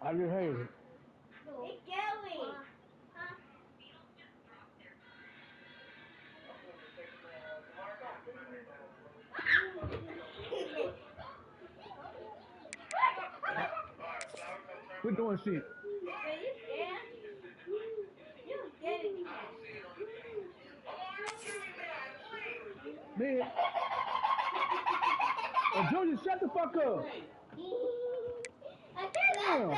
I just hate it. It's Joey. We're doing shit. Man. Oh, Junior, shut the fuck up. Damn.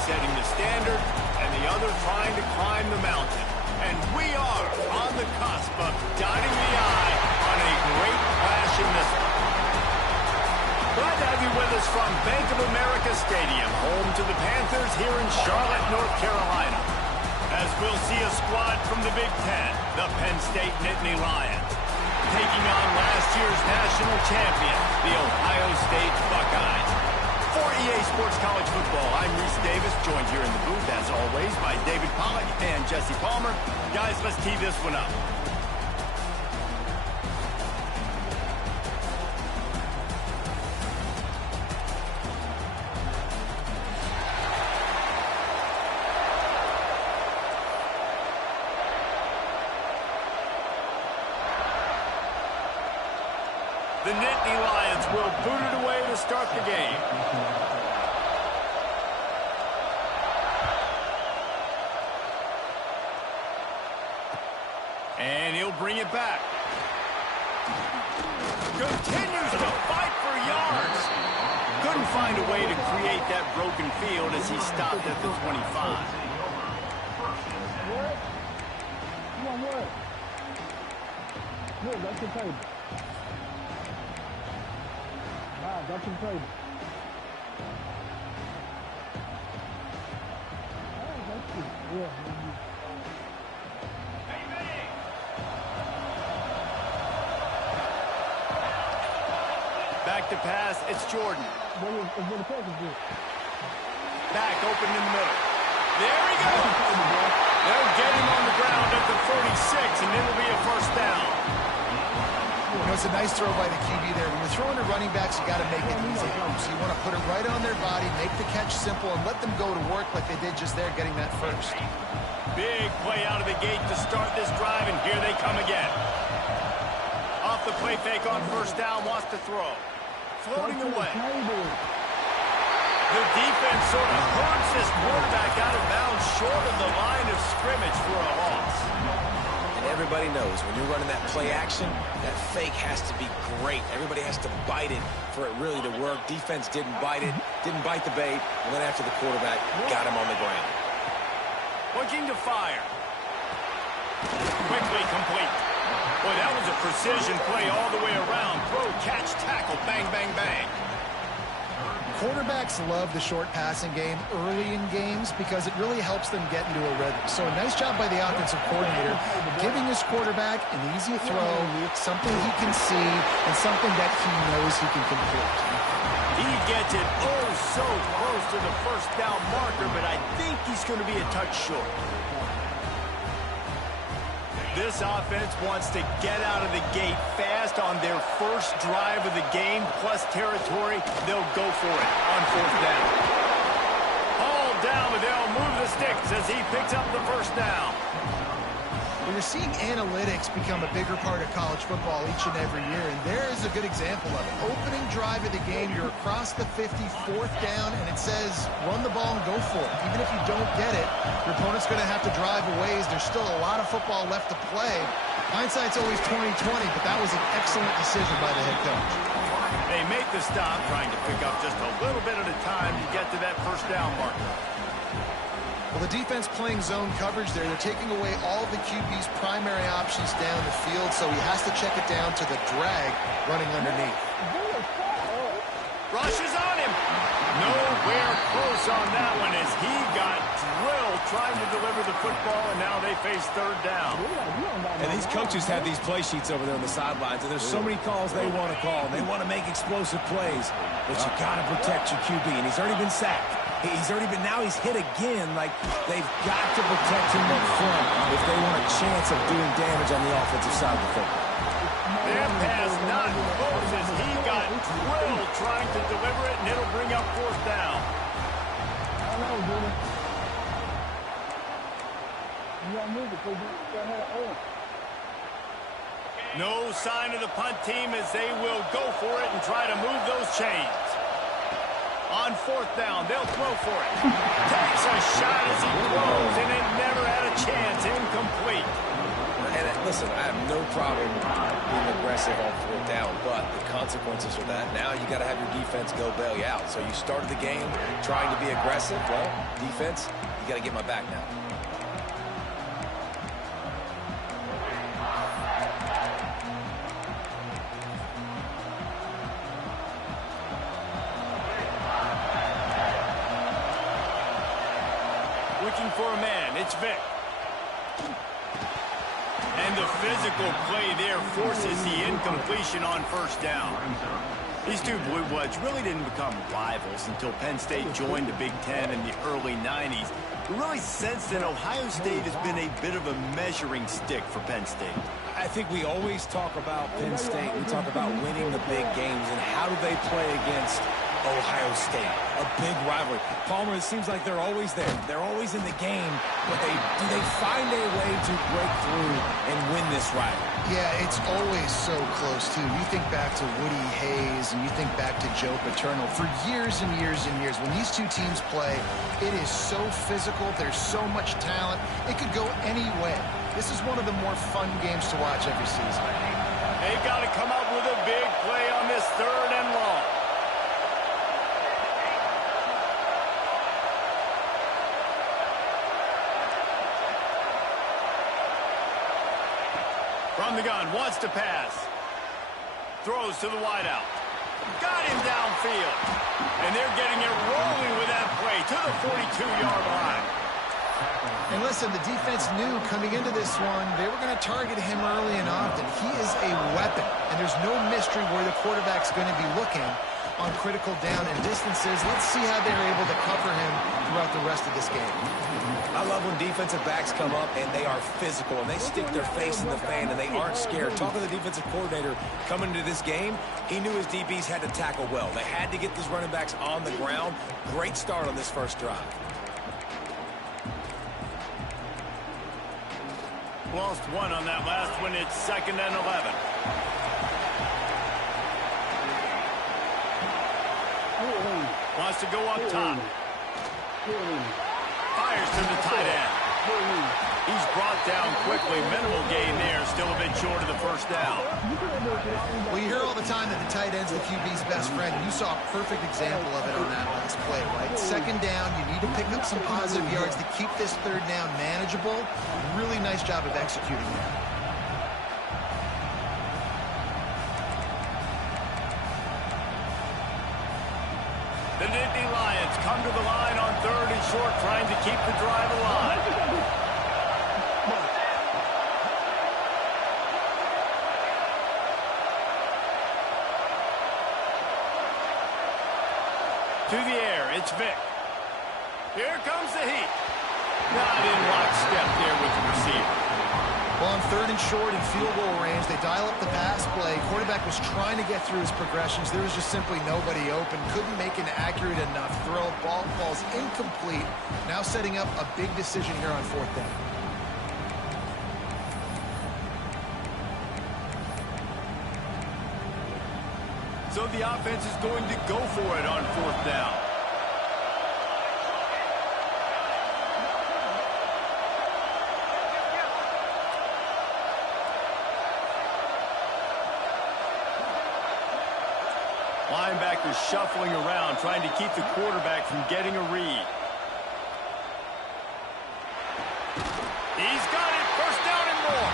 Setting the standard, and the other trying to climb the mountain. And we are on the cusp of dotting the I on a great clash in this one. Glad to have you with us from Bank of America Stadium, home to the Panthers here in Charlotte, North Carolina. As we'll see a squad from the Big Ten, the Penn State Nittany Lions, taking on last year's national champion, the Ohio State Buckeyes. For EA Sports College Football, I'm Reese Davis, joined here in the booth, as always, by David Pollack and Jesse Palmer. Guys, let's tee this one up. The Nittany Lions will boot it away to start the game. And he'll bring it back. Continues to fight for yards. Couldn't find a way to create that broken field as he stopped at the 25. What? Come on, what? Look, that's the table. That's the table. That's it. Yeah. Back to pass, it's Jordan. Back open in the middle. There he goes. They'll get him on the ground at the 46, and it'll be a first down. You know, it's a nice throw by the QB there. When you're throwing to running backs, you got to make it easy. So you want to put it right on their body, make the catch simple, and let them go to work like they did just there, getting that first. Big play out of the gate to start this drive, and here they come again. Off the play fake on first down, wants to throw. Floating away. The defense sort of hurts this quarterback out of bounds short of the line of scrimmage for a loss. And everybody knows when you're running that play action, that fake has to be great. Everybody has to bite it for it really to work. Defense didn't bite it, didn't bite the bait, went after the quarterback, got him on the ground. Looking to fire. Quickly complete. Boy, that was a precision play all the way around. Throw, catch, tackle, bang, bang, bang. Quarterbacks love the short passing game early in games because it really helps them get into a rhythm. So a nice job by the offensive coordinator, giving his quarterback an easy throw, something he can see, and something that he knows he can complete. He gets it oh so close to the first down marker, but I think he's going to be a touch short. This offense wants to get out of the gate fast on their first drive of the game, plus territory. They'll go for it on fourth down. Hauled down, but they'll move the sticks as he picks up the first down. Well, you're seeing analytics become a bigger part of college football each and every year, and there is a good example of it. Opening drive of the game, you're across the 50, fourth down, and it says run the ball and go for it. Even if you don't get it, your opponent's going to have to drive a ways. There's still a lot of football left to play. Hindsight's always 20/20, but that was an excellent decision by the head coach. They make the stop, trying to pick up just a little bit at a time to get to that first down marker. Well, the defense playing zone coverage there. They're taking away all the QB's primary options down the field, so he has to check it down to the drag running underneath. Rush is on him. Nowhere close on that one as he got drilled trying to deliver the football, and now they face third down. And these coaches have these play sheets over there on the sidelines, and there's so many calls they want to call, and they want to make explosive plays, but you got to protect your QB, and he's already been sacked. Now he's hit again. Like, they've got to protect him up front if they want a chance of doing damage on the offensive side of the football. Their pass not close as he got drilled trying to deliver it, and it'll bring up fourth down. I know, dude. You gotta move it, because you gotta have it. No sign of the punt team as they will go for it and try to move those chains. On fourth down, they'll throw for it. Takes a shot as he throws, and it never had a chance. Incomplete. And listen, I have no problem being aggressive on fourth down, but the consequences of that, now you got to have your defense go bail you out. So you started the game trying to be aggressive. Well, defense, you got to get my back now. Looking for a man, it's Vic. And the physical play there forces the incompletion on first down. These two Blue Bloods really didn't become rivals until Penn State joined the Big Ten in the early 90s. We really sense that Ohio State has been a bit of a measuring stick for Penn State. I think we always talk about Penn State. We talk about winning the big games and how do they play against Ohio State, a big rivalry. Palmer, it seems like they're always there. They're always in the game, but do they find a way to break through and win this rivalry? Yeah, it's always so close, too. You think back to Woody Hayes and you think back to Joe Paterno. For years and years and years, when these two teams play, it is so physical. There's so much talent. It could go any way. This is one of the more fun games to watch every season. They've got to come up with a big play on this third and long. From the gun, wants to pass. Throws to the wideout. Got him downfield. And they're getting it rolling with that play to the 42-yard line. And listen, the defense knew coming into this one, they were going to target him early and often. He is a weapon, and there's no mystery where the quarterback's going to be looking on critical down and distances. Let's see how they're able to cover him throughout the rest of this game. I love when defensive backs come up and they are physical and they stick their face in the fan and they aren't scared. Talking to the defensive coordinator coming into this game, he knew his DBs had to tackle well. They had to get these running backs on the ground. Great start on this first drive. Lost one on that last one. It's 2nd and 11. Wants to go up top. Fires to the tight end. He's brought down quickly. Minimal gain there. Still a bit short of the first down. Well, you hear all the time that the tight end's the QB's best friend. You saw a perfect example of it on that last play, right? Second down, you need to pick up some positive yards to keep this third down manageable. Really nice job of executing that. The Nittany Lions come to the line on 3rd and short, trying to keep the drive alive. To the air, it's Vic. Here comes the heat. Not in lockstep there with the receiver. Well, on 3rd and short and field goal range, they dial up the pass play. Quarterback was trying to get through his progressions. There was just simply nobody open. Couldn't make an accurate enough throw. Ball falls incomplete. Now setting up a big decision here on 4th down. So the offense is going to go for it on 4th down. Linebackers shuffling around, trying to keep the quarterback from getting a read. He's got it, 1st down and more.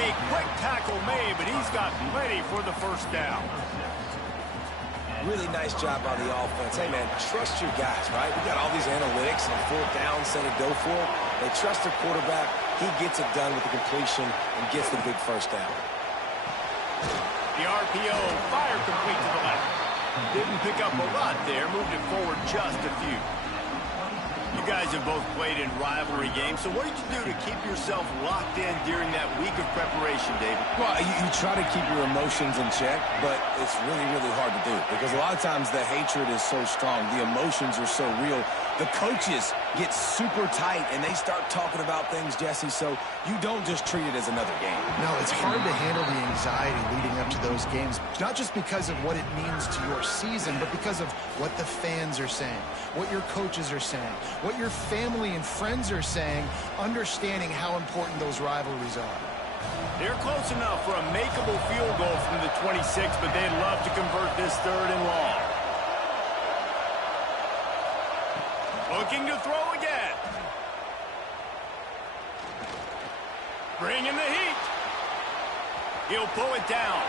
A quick tackle made, but he's got plenty for the 1st down. Really nice job by the offense. Hey, man, trust your guys, right? We got all these analytics on 4th down, set it, go for it. They trust their quarterback. He gets it done with the completion and gets the big 1st down. The RPO, fire complete to the left. Didn't pick up a lot there, moved it forward just a few. You guys have both played in rivalry games, so what did you do to keep yourself locked in during that week of preparation, David? Well, you try to keep your emotions in check, but it's really, really hard to do because a lot of times the hatred is so strong. The emotions are so real. The coaches get super tight, and they start talking about things, Jesse, so you don't just treat it as another game. No, it's hard to handle the anxiety leading up to those games, not just because of what it means to your season, but because of what the fans are saying, what your coaches are saying, what your family and friends are saying, understanding how important those rivalries are. They're close enough for a makeable field goal from the 26, but they'd love to convert this 3rd and long. Looking to throw again. Bringing the heat. He'll pull it down.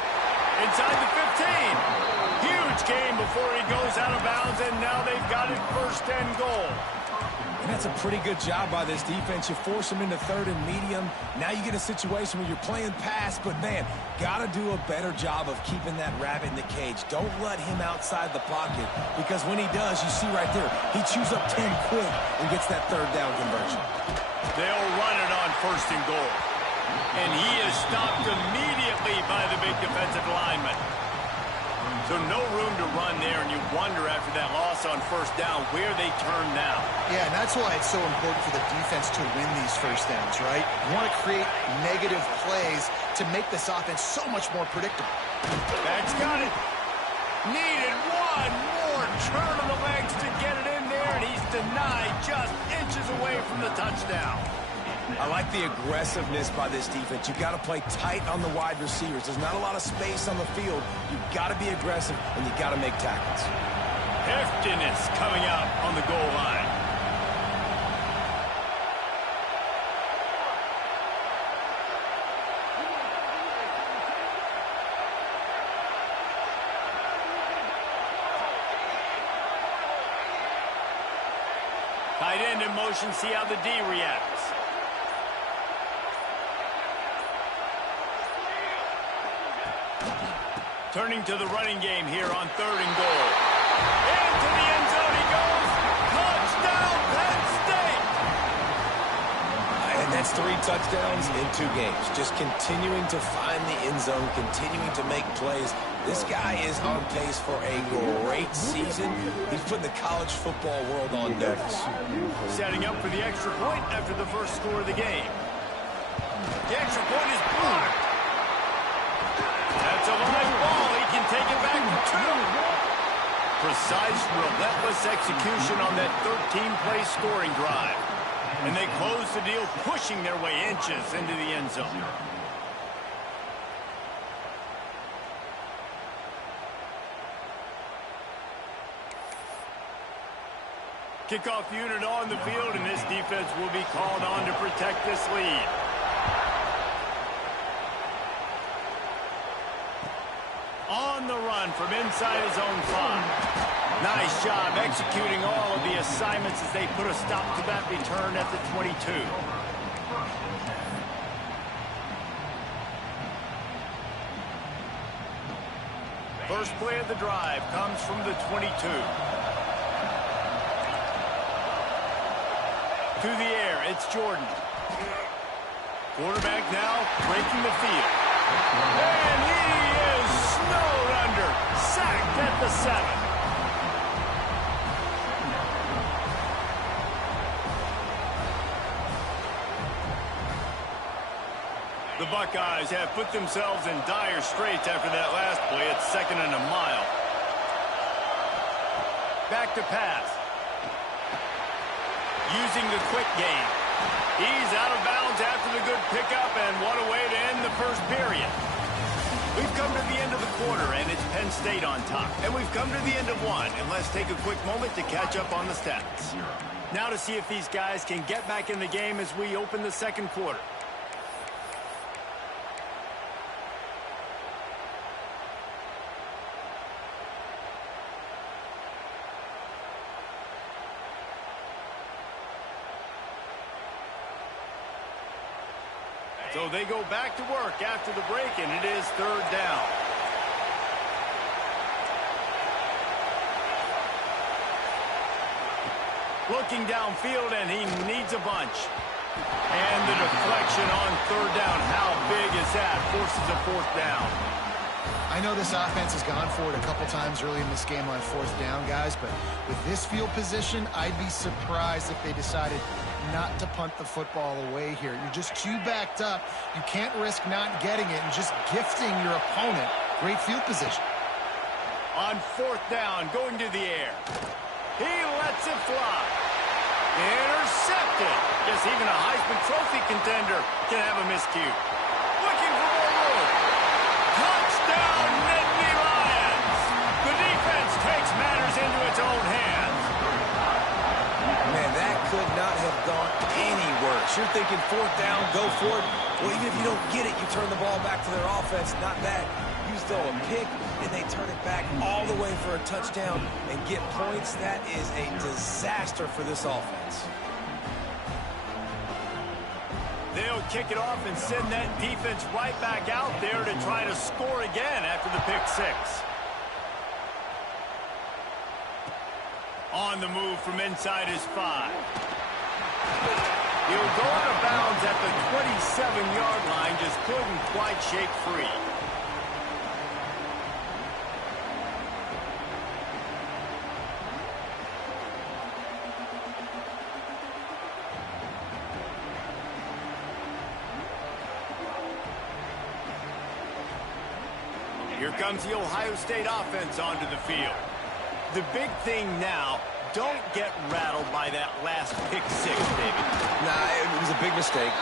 Inside the 15. Huge gain before he goes out of bounds, and now they've got it 1st and goal. And that's a pretty good job by this defense. You force them into 3rd and medium. Now you get a situation where you're playing pass, but, man, got to do a better job of keeping that rabbit in the cage. Don't let him outside the pocket because when he does, you see right there, he chews up 10 quick and gets that 3rd down conversion. They'll run it on 1st and goal. And he is stopped immediately by the big defensive lineman. So no room to run there, and you wonder after that loss on 1st down where they turn now. Yeah, and that's why it's so important for the defense to win these 1st downs, right? You want to create negative plays to make this offense so much more predictable. That's got it. Needed one more turn of the legs to get it in there, and he's denied just inches away from the touchdown. I like the aggressiveness by this defense. You've got to play tight on the wide receivers. There's not a lot of space on the field. You've got to be aggressive, and you've got to make tackles. Heftiness coming out on the goal line. Tight end in motion, see how the D reacts. Turning to the running game here on 3rd and goal. Into the end zone he goes. Touchdown, Penn State! And that's 3 touchdowns in 2 games. Just continuing to find the end zone, continuing to make plays. This guy is on pace for a great season. He's putting the college football world on notice. Setting up for the extra point after the first score of the game. The extra point is blocked. That's a live ball. He can take it back to 2. Precise, relentless execution on that 13-play scoring drive. And they close the deal, pushing their way inches into the end zone. Kickoff unit on the field, and this defense will be called on to protect this lead. On the run from inside his own 5. Nice job executing all of the assignments as they put a stop to that return at the 22. First play of the drive comes from the 22. To the air, it's Jordan. Quarterback now breaking the field. And he is snowed under. Sacked at the 7. The Buckeyes have put themselves in dire straits after that last play. It's 2nd and a mile. Back to pass. Using the quick game. He's out of bounds after the good pickup, and what a way to end the first period. We've come to the end of the quarter, and it's Penn State on top. And we've come to the end of one, and let's take a quick moment to catch up on the stats. Now to see if these guys can get back in the game as we open the second quarter. So they go back to work after the break, and it is 3rd down. Looking downfield, and he needs a bunch. And the deflection on 3rd down. How big is that? Forces a 4th down. I know this offense has gone for it a couple times early in this game on 4th down, guys, but with this field position, I'd be surprised if they decided not to punt the football away here. You're just too backed up. You can't risk not getting it and just gifting your opponent great field position. On 4th down, going to the air. He lets it fly. Intercepted. Guess even a Heisman Trophy contender can have a miscue. Looking for more room. Touchdown, Nittany Lions. The defense takes matters into its own hands. Man, that could not have gone any worse. You're thinking 4th down, go for it. Well, even if you don't get it, you turn the ball back to their offense. Not that. You throw a pick, and they turn it back all the way for a touchdown and get points. That is a disaster for this offense. They'll kick it off and send that defense right back out there to try to score again after the pick 6. On the move from inside his 5. He'll go out of bounds at the 27-yard line, just couldn't quite shake free. Here comes the Ohio State offense onto the field. The big thing now, don't get rattled by that last pick 6, David. Nah, it was a big mistake.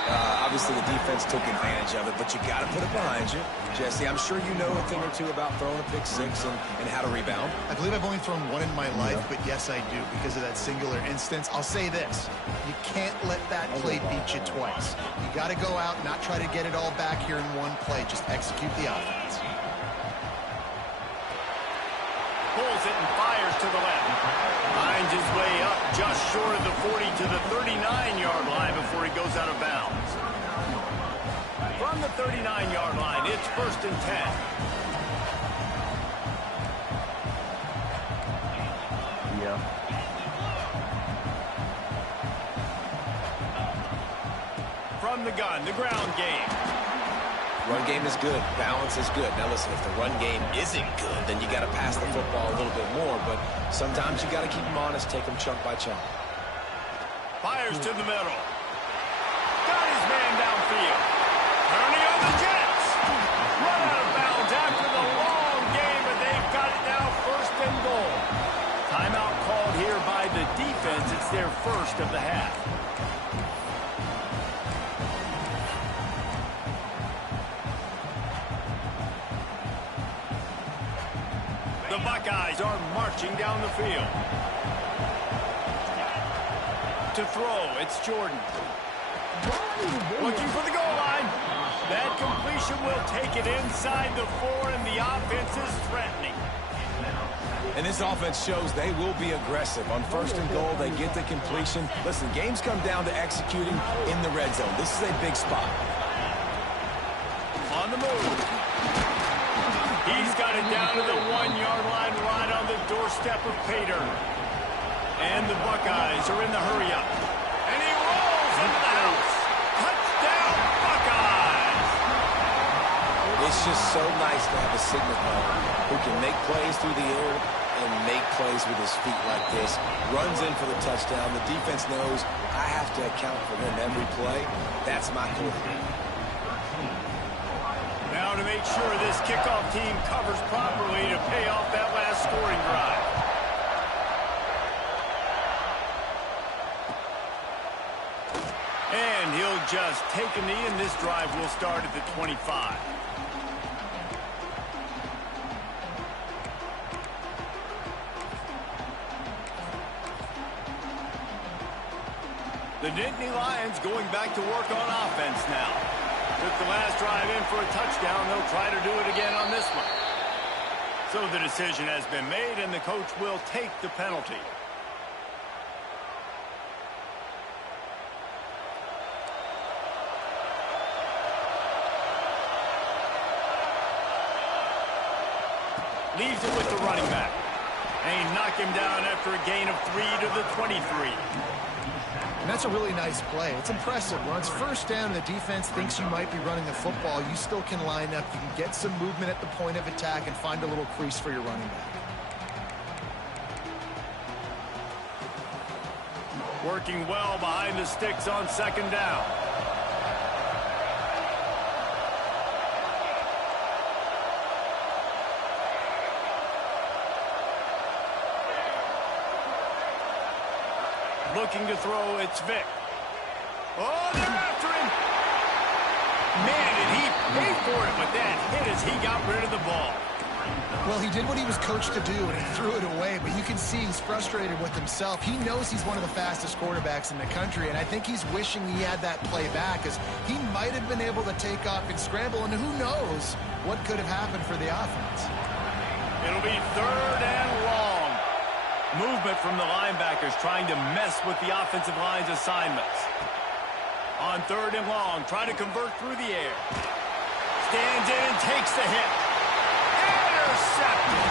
Obviously, the defense took advantage of it, but you got to put it behind you. Jesse, I'm sure you know a thing or two about throwing a pick 6 and how to rebound. I believe I've only thrown one in my life, but yes, I do because of that singular instance. I'll say this. You can't let that play beat you twice. You got to go out, not try to get it all back here in one play. Just execute the offense. Pulls it and fires to the left. Finds his way up just short of the 40 to the 39-yard line before he goes out of bounds. From the 39-yard line, it's 1st and 10. Yeah. From the gun, the ground game. Run game is good. Balance is good. Now, listen, if the run game isn't good, then you got to pass the football a little bit more. But sometimes you got to keep them honest, take them chunk by chunk. Fires to the middle. Got his man downfield. Turning on the Jets. Run out of bounds after the long game, but they've got it now 1st and goal. Timeout called here by the defense. It's their first of the half. The Buckeyes are marching down the field. To throw, it's Jordan. Looking for the goal line. That completion will take it inside the 4, and the offense is threatening. And this offense shows they will be aggressive. On 1st and goal, they get the completion. Listen, games come down to executing in the red zone. This is a big spot. On the move. He's got it down to the 1-yard line, right on the doorstep of Pater. And the Buckeyes are in the hurry-up. And he rolls into the house. Touchdown, Buckeyes! It's just so nice to have a signifier who can make plays through the air and make plays with his feet like this. Runs in for the touchdown. The defense knows I have to account for him every play. That's my quarterback. Now to make sure this kickoff team covers properly to pay off that last scoring drive. And he'll just take a knee, and this drive will start at the 25. The Nittany Lions going back to work on offense now. Took the last drive in for a touchdown. They'll try to do it again on this one. So the decision has been made, and the coach will take the penalty. Leaves it with the running back. And he knocked him down after a gain of 3 to the 23. And that's a really nice play. It's impressive. When it's first down and the defense thinks you might be running the football, you still can line up. You can get some movement at the point of attack and find a little crease for your running back. Working well behind the sticks on second down. Looking to throw, it's Vic. Oh, they're after him. Man, did he pay for it with that hit as he got rid of the ball. Well, he did what he was coached to do, and he threw it away, but you can see he's frustrated with himself. He knows he's one of the fastest quarterbacks in the country, and I think he's wishing he had that play back, as he might have been able to take off and scramble, and who knows what could have happened for the offense. It'll be third and long. Movement from the linebackers trying to mess with the offensive line's assignments. On third and long, trying to convert through the air. Stands in and takes the hit. Intercepted.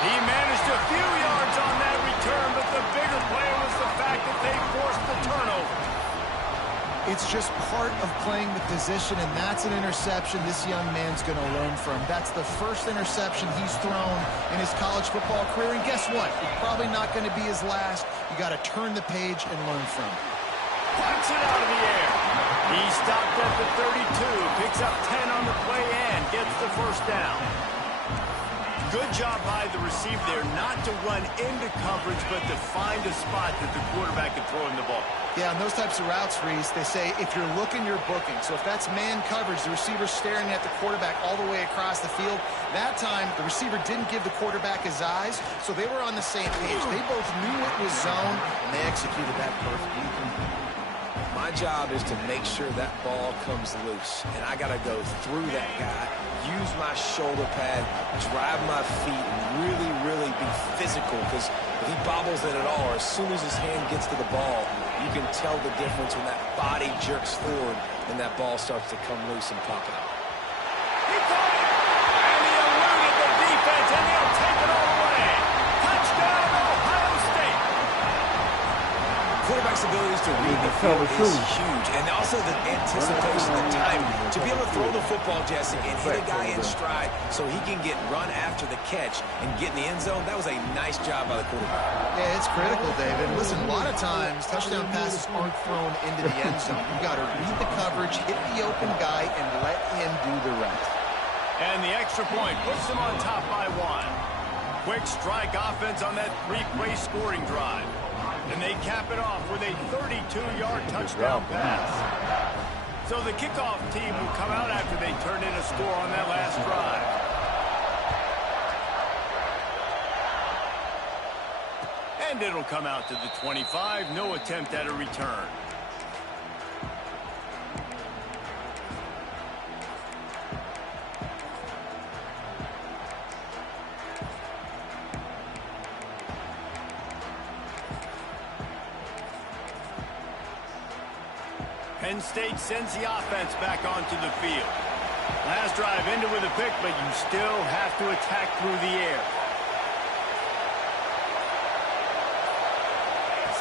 He managed a few yards on that return, but the bigger play was the fact that they forced the turnover. It's just part of playing the position, and that's an interception this young man's going to learn from. That's the first interception he's thrown in his college football career, and guess what? It's probably not going to be his last. You got to turn the page and learn from it. Punts it out of the air. He stopped at the 32, picks up 10 on the play and gets the first down. Good job by the receiver there, not to run into coverage, but to find a spot that the quarterback can throw him the ball. Yeah, on those types of routes, Reese, they say if you're looking, you're booking. So if that's man coverage, the receiver's staring at the quarterback all the way across the field. That time, the receiver didn't give the quarterback his eyes, so they were on the same page. They both knew it was zone, and they executed that perfectly. My job is to make sure that ball comes loose, and I got to go through that guy, use my shoulder pad, drive my feet, and really be physical, because if he bobbles it at all, or as soon as his hand gets to the ball, you can tell the difference when that body jerks forward and that ball starts to come loose and pop out. He caught it, and he eluded the defense, and they'll take it all away. Touchdown, Ohio State. Quarterback's abilities to read the field is huge, and also the anticipation, the timing. To be able to throw the football, Jesse, and hit a guy in stride so he can get run after the catch and get in the end zone, that was a nice job by the quarterback. Yeah, it's critical, David. Listen, a lot of times, touchdown passes aren't thrown into the end zone. You've got to read the coverage, hit the open guy, and let him do the rest. And the extra point puts them on top by 1. Quick strike offense on that 3-play scoring drive. And they cap it off with a 32-yard touchdown pass. So the kickoff team will come out after they turn in a score on that last drive. And it'll come out to the 25. No attempt at a return. Penn State sends the offense back onto the field. Last drive ended with a pick, but you still have to attack through the air.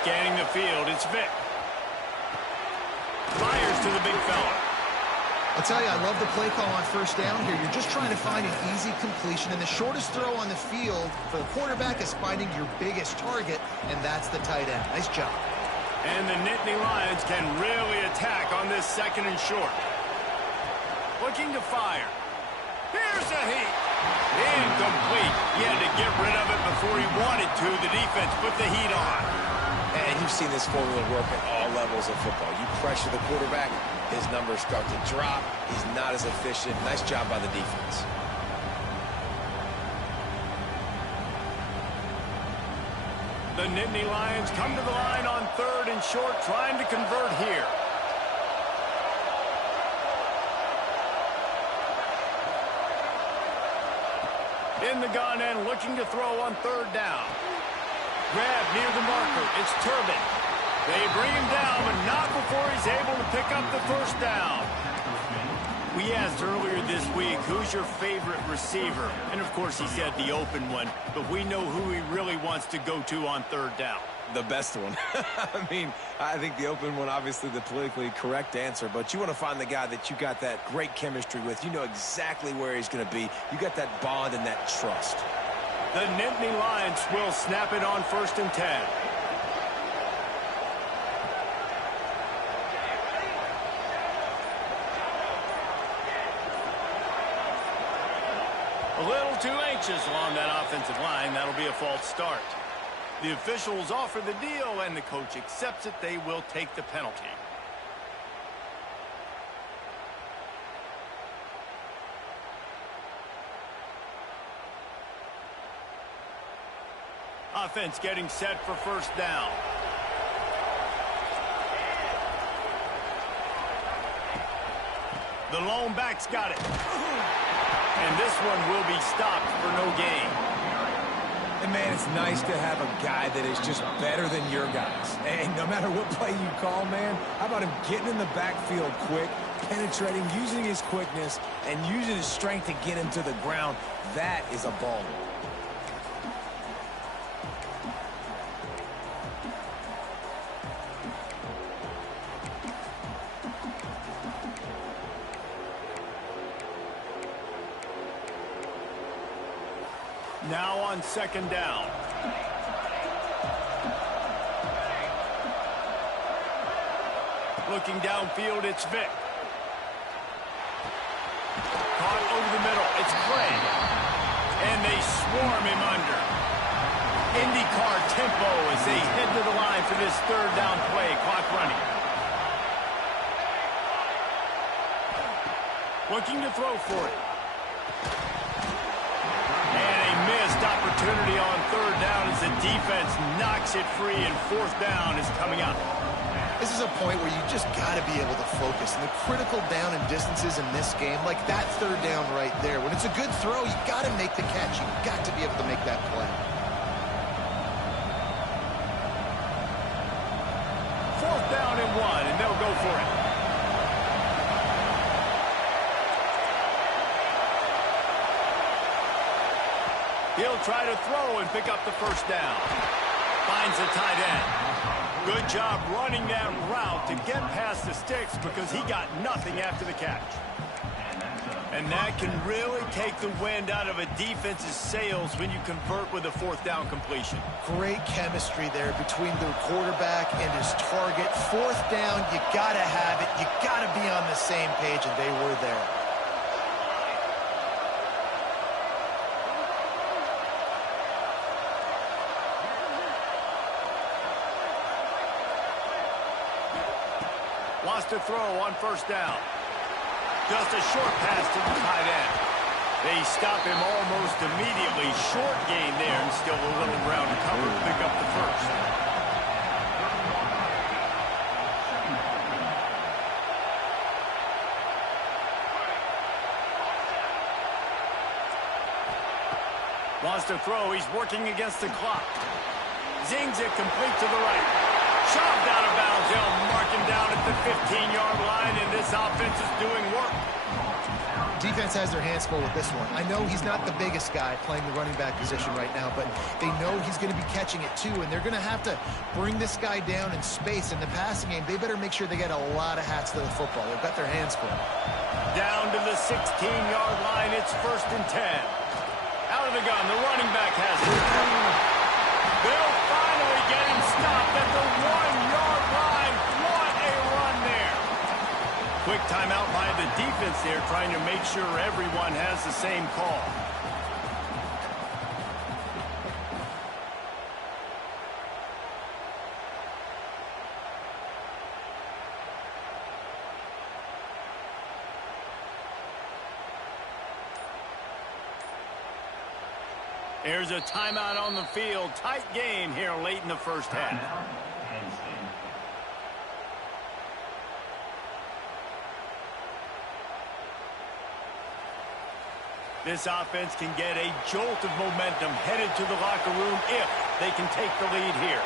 Scanning the field, it's Vic. Fires to the big fella. I'll tell you, I love the play call on first down here. You're just trying to find an easy completion, and the shortest throw on the field for the quarterback is finding your biggest target, and that's the tight end. Nice job. And the Nittany Lions can really attack on this second and short. Looking to fire. Here's a heat. Incomplete. He had to get rid of it before he wanted to. The defense put the heat on. And you've seen this formula work at all levels of football. You pressure the quarterback, his numbers start to drop. He's not as efficient. Nice job by the defense. The Nittany Lions come to the line on third and short, trying to convert here. In the gun and looking to throw on third down. Grab near the marker. It's Turbin. They bring him down, but not before he's able to pick up the first down. We asked earlier this week, who's your favorite receiver? And, of course, he said the open one, but we know who he really wants to go to on third down. The best one. I mean, I think the open one, obviously the politically correct answer, but you want to find the guy that you got that great chemistry with. You know exactly where he's going to be. You got that bond and that trust. The Nittany Lions will snap it on 1st and 10. A little too anxious along that offensive line. That'll be a false start. The officials offer the deal, and the coach accepts it. They will take the penalty. Offense getting set for first down. The lone back's got it. And this one will be stopped for no gain. And, man, it's nice to have a guy that is just better than your guys. And no matter what play you call, man, how about him getting in the backfield quick, penetrating, using his quickness, and using his strength to get him to the ground? That is a baller. Now on second down. Looking downfield, it's Vic. Caught over the middle, it's Clay. And they swarm him under. IndyCar tempo as they head to the line for this third down play. Clock running. Looking to throw for it. Missed opportunity on third down as the defense knocks it free, and fourth down is coming up. This is a point where you just got to be able to focus. And the critical down and distances in this game, like that third down right there, when it's a good throw, you got to make the catch. You got to be able to make that play. Fourth down and 1, and they'll go for it. He'll try to throw and pick up the first down. Finds the tight end. Good job running that route to get past the sticks because he got nothing after the catch. And that can really take the wind out of a defense's sails when you convert with a fourth down completion. Great chemistry there between the quarterback and his target. Fourth down, you got to have it. You got to be on the same page, and they were there. Wants to throw on first down. Just a short pass to the tight end. They stop him almost immediately. Short gain there, and still a little ground to cover to pick up the first. Wants to throw. He's working against the clock. Zings it complete to the right. Shoved out of bounds. They'll mark him down at the 15-yard line, and this offense is doing work. Defense has their hands full with this one. I know he's not the biggest guy playing the running back position right now, but they know he's going to be catching it too, and they're going to have to bring this guy down in space. In the passing game, they better make sure they get a lot of hats to the football. They've got their hands full. down to the 16-yard line. It's 1st and 10. Out of the gun, the running back has it. They'll finally get him stopped at the 1-yard line. What a run there. Quick timeout by the defense there, trying to make sure everyone has the same call. There's a timeout on the field. Tight game here late in the first half. This offense can get a jolt of momentum headed to the locker room if they can take the lead here.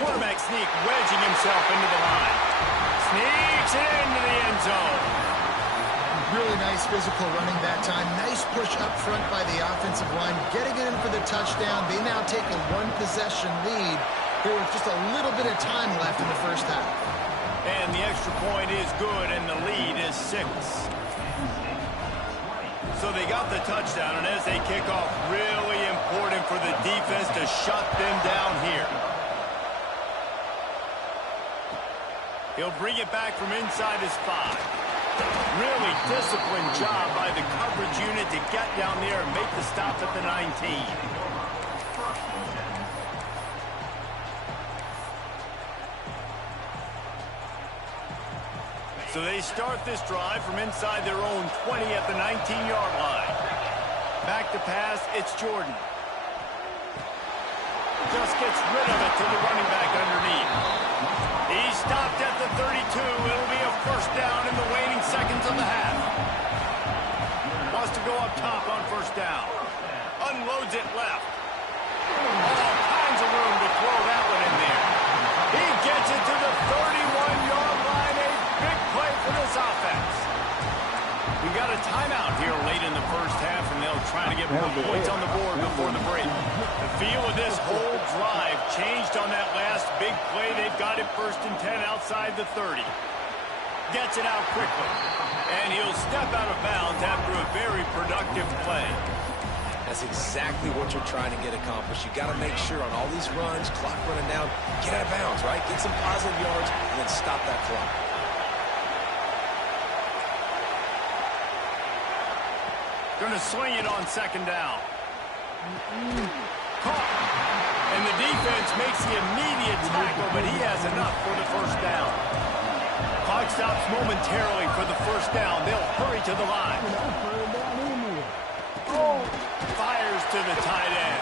Quarterback sneak, wedging himself into the line. Sneaks it into the end zone. Really nice physical running that time. Nice push up front by the offensive line. Getting it in for the touchdown. They now take a one-possession lead here with just a little bit of time left in the first half. And the extra point is good, and the lead is 6. So they got the touchdown, and as they kick off, really important for the defense to shut them down here. He'll bring it back from inside his 5. Really disciplined job by the coverage unit to get down there and make the stop at the 19. So they start this drive from inside their own 20 at the 19-yard line. Back to pass, it's Jordan. Just gets rid of it to the running back underneath. He's stopped at the 32. It'll be a first down in the waning seconds of the half. Wants to go up top on first down. Unloads it left. All kinds of room to throw that one in there. He gets it to the 31-yard line. A big play for this offense. We got a timeout here late in the first half, and they'll try to get more points on the board before the break. The feel of this whole drive changed on that last big play. They've got it 1st and 10 outside the 30. Gets it out quickly, and he'll step out of bounds after a very productive play. That's exactly what you're trying to get accomplished. You got to make sure on all these runs, clock running down, get out of bounds, right? Get some positive yards, and then stop that clock. Going to swing it on 2nd down. Caught. And the defense makes the immediate tackle, but he has enough for the first down. Clock stops momentarily for the first down. They'll hurry to the line. Fires to the tight end.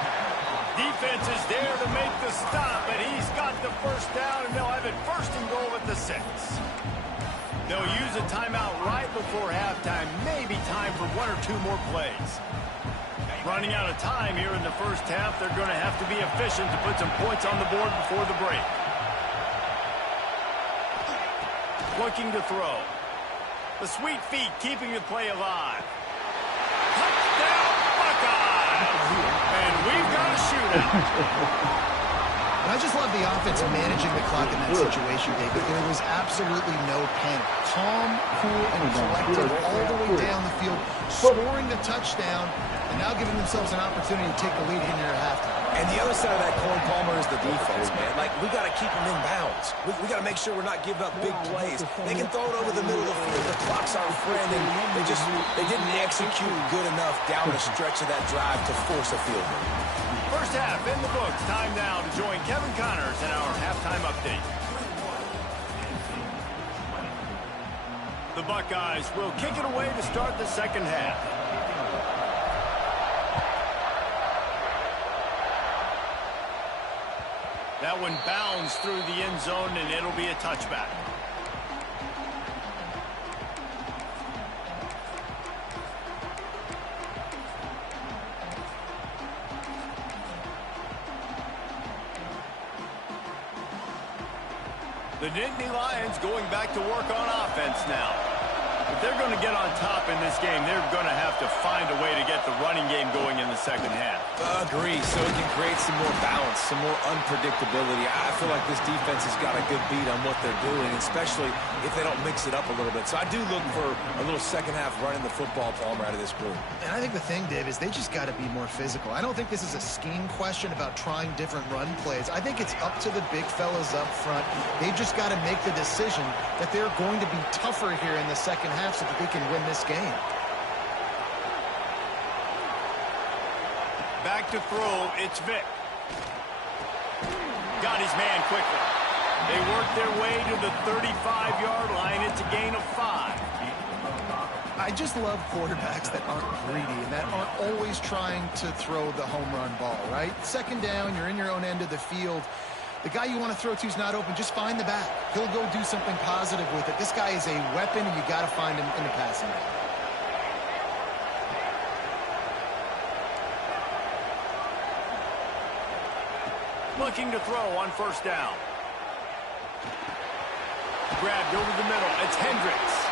Defense is there to make the stop, but he's got the first down, and they'll have it 1st and goal at the 6. They'll use a timeout right before halftime. Maybe time for 1 or 2 more plays. Running out of time here in the first half. They're going to have to be efficient to put some points on the board before the break. Looking to throw. The sweet feet keeping the play alive. Touchdown, Buckeyes! And we've got a shootout. And I just love the offense managing the clock in that situation, David. There was absolutely no panic. Calm, cool, and collected all the way down the field, scoring the touchdown, and now giving themselves an opportunity to take the lead in here at halftime. And the other side of that coin, Palmer, is the defense, man. Like, we got to keep them in bounds. We got to make sure we're not giving up big plays. They can throw it over the middle of the field. The clock's our friend, and they didn't execute good enough down the stretch of that drive to force a field goal. First half in the books. Time now to join Kevin Connors in our halftime update. The Buckeyes will kick it away to start the second half. That one bounds through the end zone, and it'll be a touchback. The Nittany Lions going back to work on offense now. If they're going to get on top in this game, they're going to have to find a way to get the running game going in the second half. Agree. So it can create some more balance, some more unpredictability. I feel like this defense has got a good beat on what they're doing, especially if they don't mix it up a little bit. So I do look for a little second half running the football, Palmer, out of this group. And I think the thing, Dave, is they just got to be more physical. I don't think this is a scheme question about trying different run plays. I think it's up to the big fellas up front. They've just got to make the decision that they're going to be tougher here in the second half so that they can win this game. Back to throw, it's Vic. Got his man quickly. They work their way to the 35-yard line. It's a gain of 5. I just love quarterbacks that aren't greedy and that aren't always trying to throw the home run ball, right? Second down, you're in your own end of the field. The guy you want to throw to is not open. Just find the back. He'll go do something positive with it. This guy is a weapon, and you got to find him in the passing game. Looking to throw on first down. Grabbed over the middle. It's Hendricks.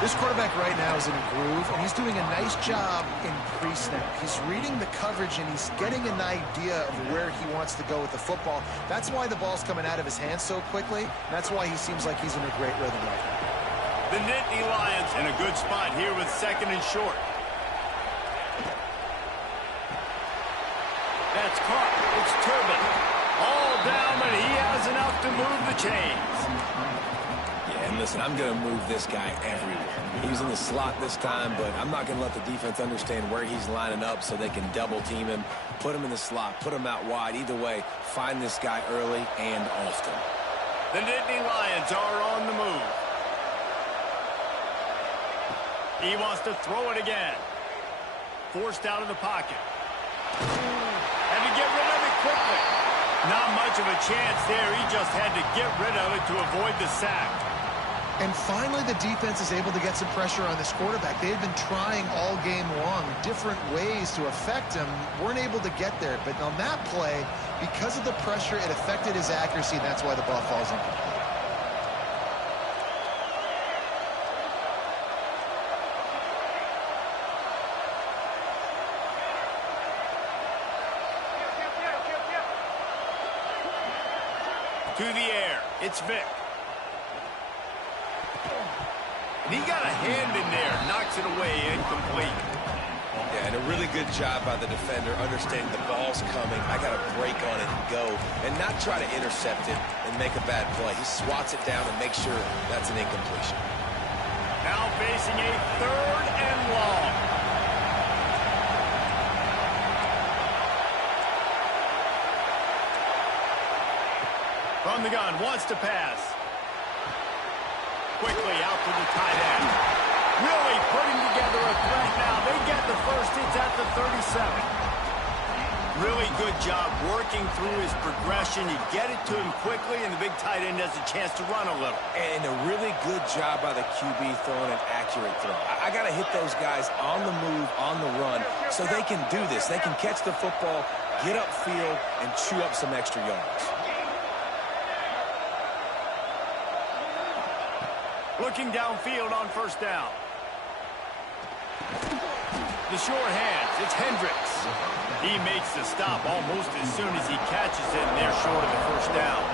This quarterback right now is in a groove, and he's doing a nice job in pre-snap. He's reading the coverage, and he's getting an idea of where he wants to go with the football. That's why the ball's coming out of his hands so quickly, and that's why he seems like he's in a great rhythm right now. The Nittany Lions in a good spot here with second and short. That's caught. It's Turbin. All down, but he has enough to move the chains. Yeah, and listen, I'm going to move this guy everywhere. He's in the slot this time, but I'm not going to let the defense understand where he's lining up so they can double team him, put him in the slot, put him out wide. Either way, find this guy early and often. The Nittany Lions are on the move. He wants to throw it again. Forced out of the pocket. And to get rid of it quickly. Not much of a chance there. He just had to get rid of it to avoid the sack. And finally, the defense is able to get some pressure on this quarterback. They've been trying all game long different ways to affect him. Weren't able to get there. But on that play, because of the pressure, it affected his accuracy, and that's why the ball falls incomplete. To the air, it's Vic. And he got a hand in there, knocks it away, incomplete. Yeah, and a really good job by the defender understanding the ball's coming. I got to break on it and go, and not try to intercept it and make a bad play. He swats it down and makes sure that's an incompletion. Now facing a third and long. From the gun, wants to pass. Quickly out to the tight end. Really putting together a threat now. They get the first. It's at the 37. Really good job working through his progression. You get it to him quickly, and the big tight end has a chance to run a little. And a really good job by the QB throwing an accurate throw. I got to hit those guys on the move, on the run, so they can do this. They can catch the football, get upfield, and chew up some extra yards. Looking downfield on first down. The short hands, it's Hendricks. He makes the stop almost as soon as he catches it, and they're short of the first down.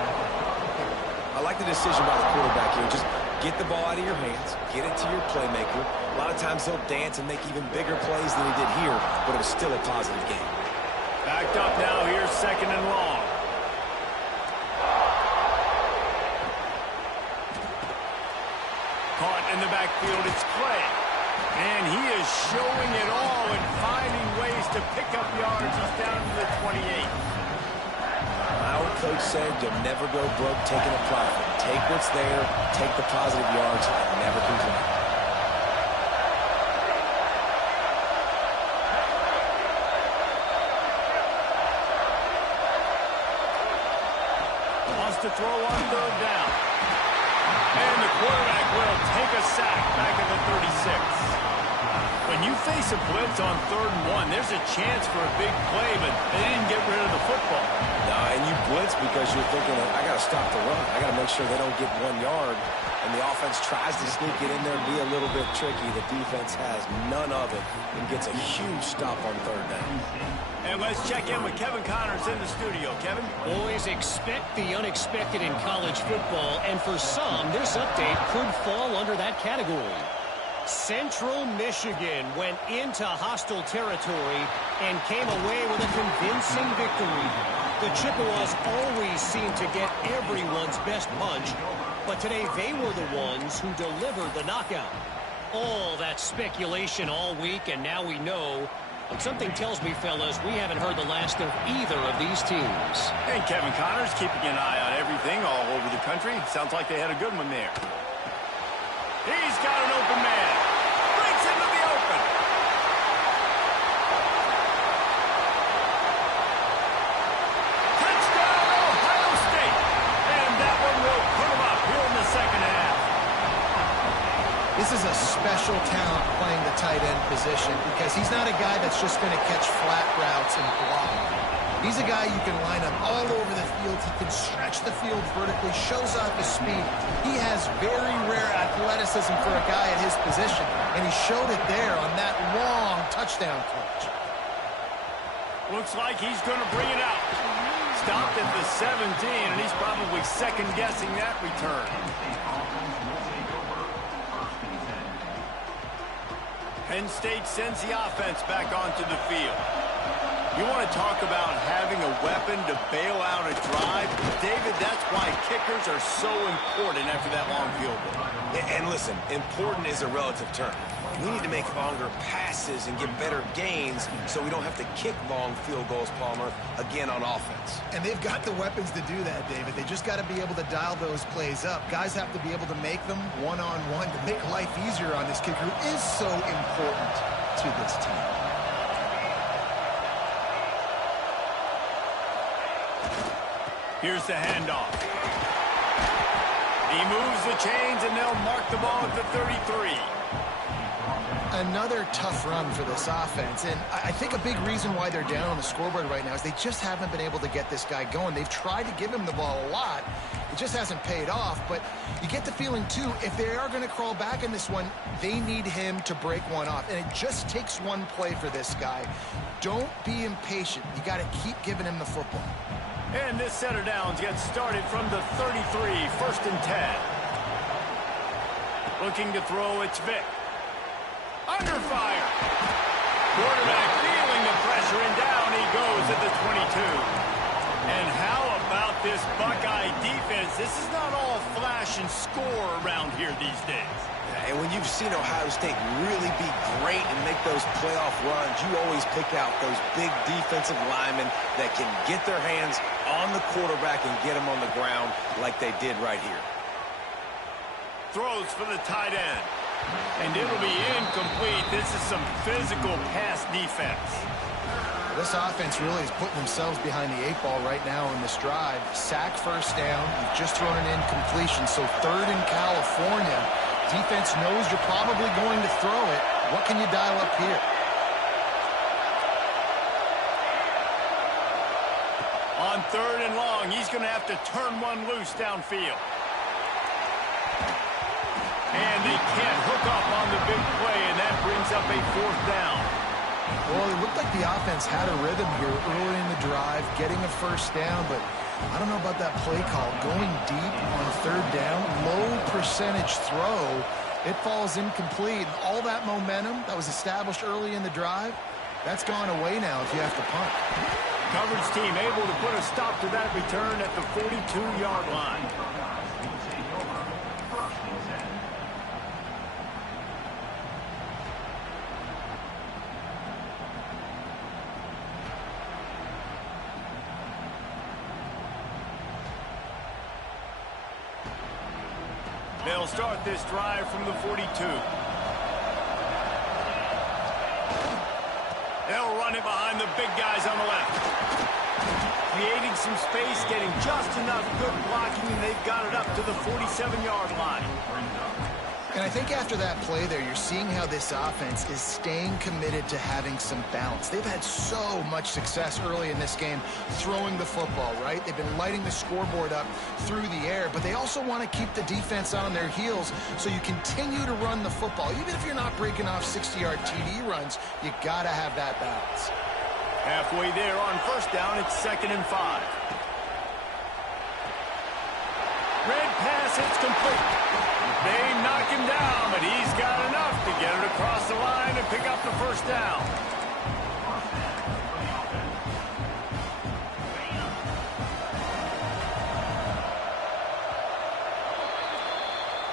I like the decision by the quarterback here. Just get the ball out of your hands, get it to your playmaker. A lot of times he'll dance and make even bigger plays than he did here, but it was still a positive game. Backed up now, here's second and long. Caught in the backfield, it's Clay. And he is showing it all and finding ways to pick up yards. He's down to the 28. My old coach said you'll never go broke taking a profit. Take what's there, take the positive yards, and never complain. Wants to throw on third down. And the quarterback will take a sack back at the 36. But When you face a blitz on 3rd and 1, there's a chance for a big play, but they didn't get rid of the football. And you blitz because you're thinking, I got to stop the run. I got to make sure they don't get 1 yard. And the offense tries to sneak it in there and be a little bit tricky. The defense has none of it and gets a huge stop on 3rd down. And let's check in with Kevin Connors in the studio. Kevin? Boys, expect the unexpected in college football, and for some, this update could fall under that category. Central Michigan went into hostile territory and came away with a convincing victory. The Chippewas always seem to get everyone's best punch, but today they were the ones who delivered the knockout. All that speculation all week, and now we know. But something tells me, fellas, we haven't heard the last of either of these teams. And Kevin Connors keeping an eye on everything all over the country. Sounds like they had a good one there. He's got an open man. Breaks into the open. Touchdown, Ohio State. And that one will put them up here in the second half. This is a special talent playing the tight end position because he's not a guy that's just going to catch flat routes and block. He's a guy you can line up all over the field. He can stretch the field vertically, shows off his speed. He has very rare athleticism for a guy at his position, and he showed it there on that long touchdown catch. Looks like he's going to bring it out. Stopped at the 17, and he's probably second-guessing that return. Penn State sends the offense back onto the field. You want to talk about having a weapon to bail out a drive? David, that's why kickers are so important after that long field goal. And listen, important is a relative term. We need to make longer passes and get better gains so we don't have to kick long field goals, Palmer, again on offense. And they've got the weapons to do that, David. They just got to be able to dial those plays up. Guys have to be able to make them one-on-one to make life easier on this kicker, who is so important to this team. Here's the handoff. He moves the chains, and they'll mark the ball at the 33. Another tough run for this offense, and I think a big reason why they're down on the scoreboard right now is they just haven't been able to get this guy going. They've tried to give him the ball a lot. It just hasn't paid off, but you get the feeling, too, if they are going to crawl back in this one, they need him to break one off, and it just takes one play for this guy. Don't be impatient. You got to keep giving him the football. And this set of downs gets started from the 33, 1st and 10. Looking to throw, it's Vick. Under fire. Quarterback feeling the pressure, and down he goes at the 22. And how about this Buckeye defense? This is not all flash and score around here these days. And when you've seen Ohio State really be great and make those playoff runs, you always pick out those big defensive linemen that can get their hands on the quarterback and get him on the ground like they did right here. Throws for the tight end. And it'll be incomplete. This is some physical pass defense. This offense really is putting themselves behind the 8 ball right now in this drive. Sack, first down. You've just thrown an incompletion, so 3rd in California. Defense knows you're probably going to throw it. What can you dial up here? On 3rd and long, he's going to have to turn one loose downfield. And they can't hook up on the big play, and that brings up a 4th down. Well, it looked like the offense had a rhythm here early in the drive, getting a first down, but I don't know about that play call. Going deep on 3rd down, low percentage throw, it falls incomplete. And all that momentum that was established early in the drive, that's gone away now if you have to punt. Coverage team able to put a stop to that return at the 42-yard line. They'll start this drive from the 42. They'll run it behind the big guys on the left. Creating some space, getting just enough good blocking, and they've got it up to the 47-yard line. And I think after that play there, you're seeing how this offense is staying committed to having some balance. They've had so much success early in this game throwing the football, right? They've been lighting the scoreboard up through the air, but they also want to keep the defense on their heels so you continue to run the football. Even if you're not breaking off 60-yard TD runs, you got to have that balance. Halfway there on first down, it's 2nd and 5. Red pass, it's complete. They knock him down, but he's got enough to get it across the line and pick up the first down.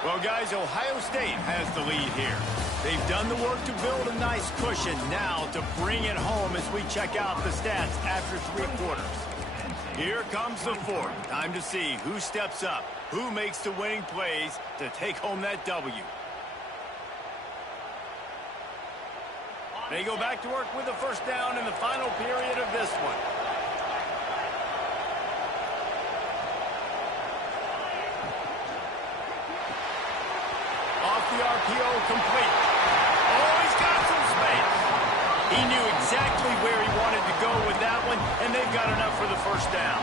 Well, guys, Ohio State has the lead here. They've done the work to build a nice cushion. Now to bring it home as we check out the stats after 3 quarters. Here comes the fourth. Time to see who steps up, who makes the winning plays to take home that W. They go back to work with the first down in the final period of this one. Off the RPO, complete. Oh, he's got some space. He knew exactly where he wanted to go with that one, and they've got enough for the first down.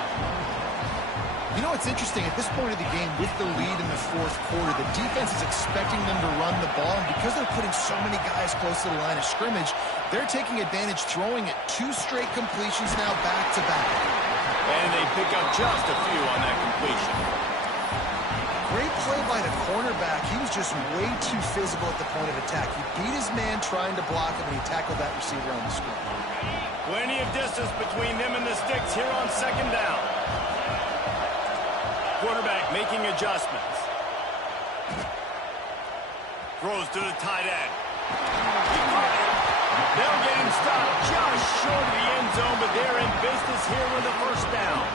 You know what's interesting? At this point of the game, with the lead in the fourth quarter, the defense is expecting them to run the ball, and because they're putting so many guys close to the line of scrimmage, they're taking advantage, throwing it 2 straight completions now back-to-back. And they pick up just a few on that completion. Great play by the cornerback. He was just way too physical at the point of attack. He beat his man trying to block him, and he tackled that receiver on the screen. Plenty of distance between them and the sticks here on 2nd down. Quarterback making adjustments. Throws to the tight end. They'll get him stopped just short of the end zone, but they're in business here with the first down.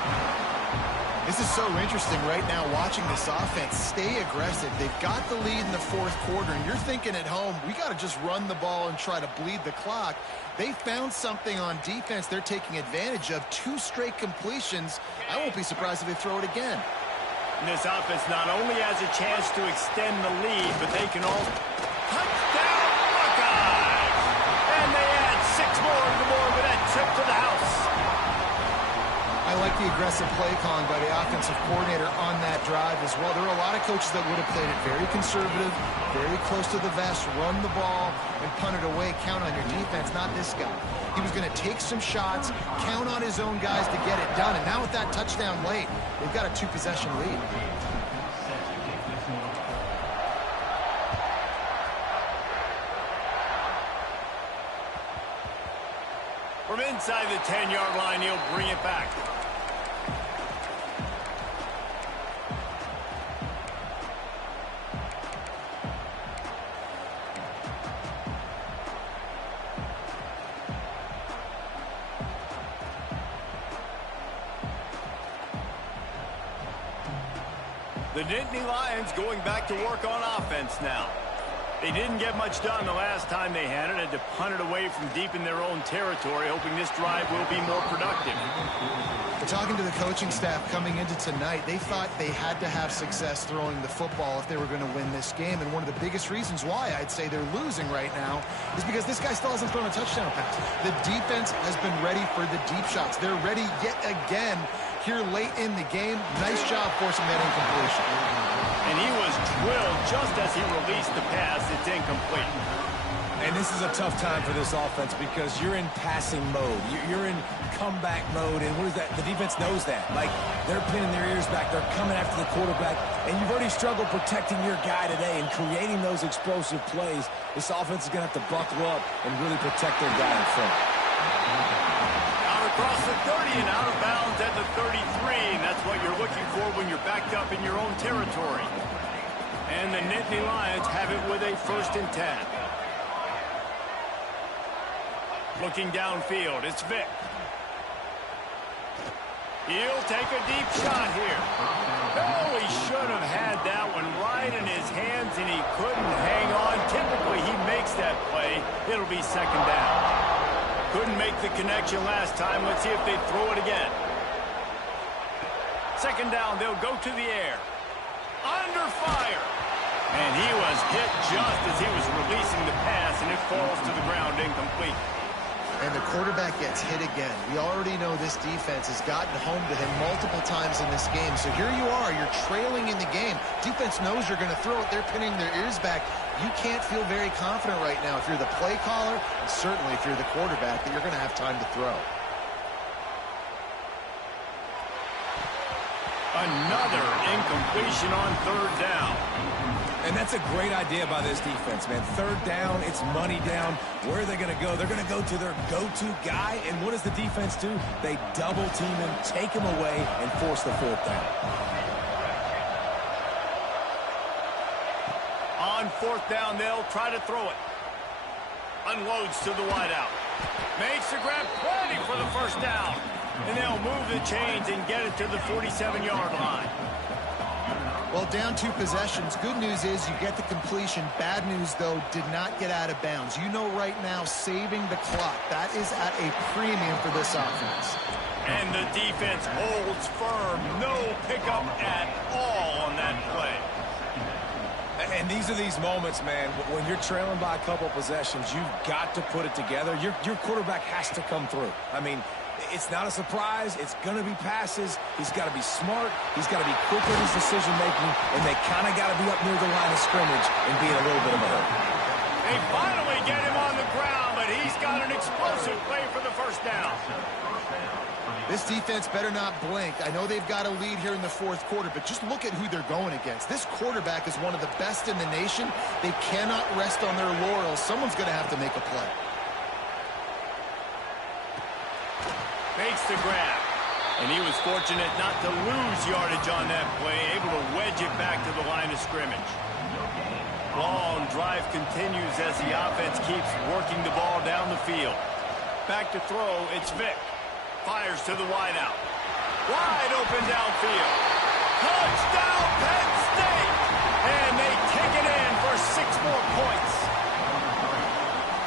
This is so interesting right now watching this offense stay aggressive. They've got the lead in the fourth quarter, and you're thinking at home, we got to just run the ball and try to bleed the clock. They found something on defense they're taking advantage of. 2 straight completions. I won't be surprised if they throw it again. And this offense not only has a chance to extend the lead, but they can all touchdown Buckeyes! And they add 6 more to the board with that trip to the house. I like the aggressive play calling by the offensive coordinator on that drive as well. There are a lot of coaches that would have played it very conservative, very close to the vest, run the ball, and punt it away, count on your defense. Not this guy. He was going to take some shots, count on his own guys to get it done. And now with that touchdown late, they've got a 2-possession lead. From inside the 10-yard line, he'll bring it back. The Nittany Lions going back to work on offense now. They didn't get much done the last time they had it. Had to punt it away from deep in their own territory, hoping this drive will be more productive. Talking to the coaching staff coming into tonight, they thought they had to have success throwing the football if they were going to win this game. And one of the biggest reasons why I'd say they're losing right now is because this guy still hasn't thrown a touchdown pass. The defense has been ready for the deep shots. They're ready yet again here late in the game. Nice job forcing that incompletion. And he was drilled just as he released the pass. It's incomplete. And this is a tough time for this offense because you're in passing mode. You're in comeback mode, and what is that? The defense knows that. Like, they're pinning their ears back. They're coming after the quarterback, and you've already struggled protecting your guy today and creating those explosive plays. This offense is going to have to buckle up and really protect their guy in front. Out across the 30 and out of bounds at the 33, and that's what you're looking for when you're backed up in your own territory. And the Nittany Lions have it with a 1st and 10. Looking downfield, it's Vick. He'll take a deep shot here. Oh, he should have had that one right in his hands, and he couldn't hang on. Typically, he makes that play. It'll be 2nd down. Couldn't make the connection last time. Let's see if they throw it again. 2nd down, they'll go to the air. Under fire. And he was hit just as he was releasing the pass, and it falls to the ground incomplete. And the quarterback gets hit again. We already know this defense has gotten home to him multiple times in this game. So here you are, you're trailing in the game. Defense knows you're going to throw it. They're pinning their ears back. You can't feel very confident right now if you're the play caller, and certainly if you're the quarterback, that you're going to have time to throw. Another incompletion on third down. And that's a great idea by this defense, man. Third down, it's money down. Where are they going to go? They're going to go to their go-to guy. And what does the defense do? They double team him, take him away, and force the fourth down. On fourth down, they'll try to throw it. Unloads to the wideout. Makes the grab, plenty for the first down. And they'll move the chains and get it to the 47-yard line. Well, down 2 possessions. Good news is you get the completion. Bad news, though, did not get out of bounds. You know right now, saving the clock. That is at a premium for this offense. And the defense holds firm. No pickup at all on that play. And these are these moments, man, when you're trailing by a couple possessions, you've got to put it together. Your quarterback has to come through. I mean, it's not a surprise. It's going to be passes. He's got to be smart. He's got to be quick in his decision-making, and they kind of got to be up near the line of scrimmage and be in a little bit of a hurry. They finally get him on the ground, but he's got an explosive play for the first down. This defense better not blink. I know they've got a lead here in the fourth quarter, but just look at who they're going against. This quarterback is one of the best in the nation. They cannot rest on their laurels. Someone's going to have to make a play. Makes the grab. And he was fortunate not to lose yardage on that play, able to wedge it back to the line of scrimmage. Long drive continues as the offense keeps working the ball down the field. Back to throw, it's Vick. Fires to the wideout. Wide open downfield. Touchdown, Penn State! And they kick it in for 6 more points.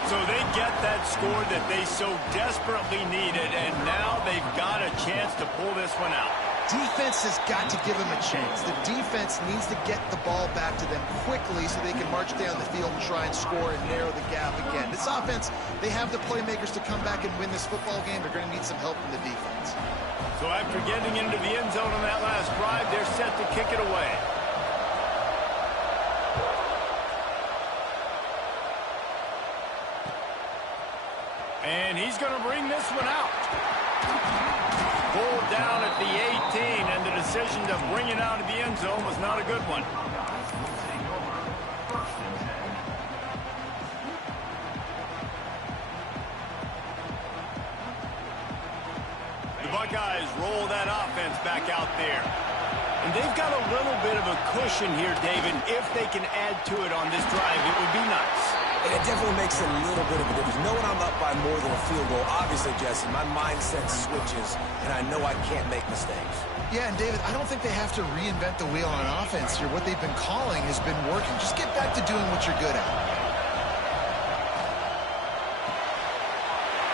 So they get that score that they so desperately needed, and now they've got a chance to pull this one out. Defense has got to give them a chance. The defense needs to get the ball back to them quickly so they can march down the field and try and score and narrow the gap again. This offense, they have the playmakers to come back and win this football game. They're going to need some help from the defense. So after getting into the end zone on that last drive, they're set to kick it away. And he's going to bring this one out. Pulled down at the 18, and the decision to bring it out of the end zone was not a good one. The Buckeyes roll that offense back out there. And they've got a little bit of a cushion here, David. If they can add to it on this drive, it would be nice. And it definitely makes a little bit of a difference. Knowing I'm up by more than a field goal, obviously, Jesse, my mindset switches, and I know I can't make mistakes. Yeah, and David, I don't think they have to reinvent the wheel on offense here. What they've been calling has been working. Just get back to doing what you're good at.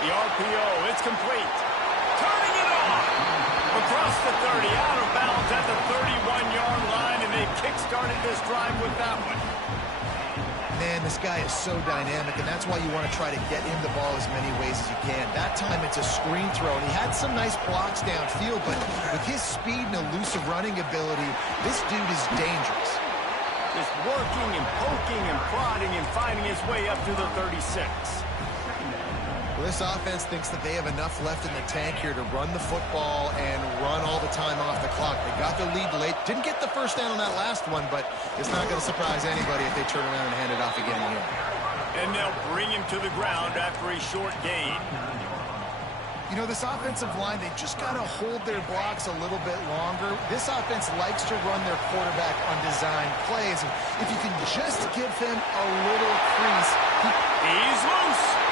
The RPO, it's complete. Turning it on. Across the 30, out of bounds at the 31-yard line, and they've kick-started this drive with that one. Man, this guy is so dynamic, and that's why you want to try to get him the ball as many ways as you can. That time it's a screen throw, and he had some nice blocks downfield, but with his speed and elusive running ability, this dude is dangerous. Just working and poking and prodding and finding his way up to the 36. Well, this offense thinks that they have enough left in the tank here to run the football and run all the time off the clock. They got the lead late. Didn't get the first down on that last one, but it's not going to surprise anybody if they turn around and hand it off again here. And they'll bring him to the ground after a short gain. You know, this offensive line, they just got to hold their blocks a little bit longer. This offense likes to run their quarterback on design plays. And if you can just give him a little crease. He's loose.